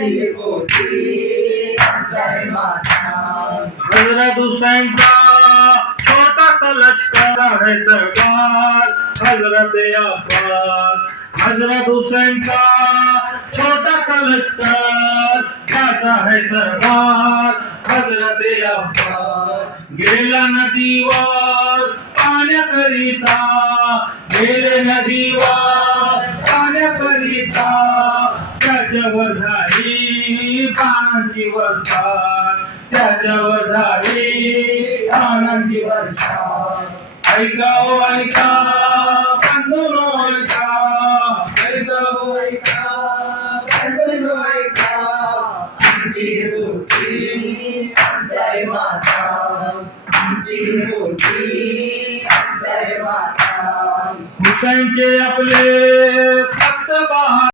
आमची पोथी आमच्या माता. हजरत हुसैनचा छोटासा लष्कर आहे सरदार हजरत अब्बास. हजरत हुसैनचा छोटासा लष्कर त्याचा है सरदार हजरत अब्बास. गेला नदीवर पाण्याकरिता, गेले नदीवर पाण्याकरिता, त्याच्यावर झाली बाणांची वर्षा, त्याच्यावर झाली बाणांची वर्षा. ऐका ओ ऐका बंधूनो ऐका, ऐका ओ ऐका बंधूनो ऐका, आमची पोथी आमच्या माता. आमची पोथी आमच्या माता. हुसैनचे आपले फक्त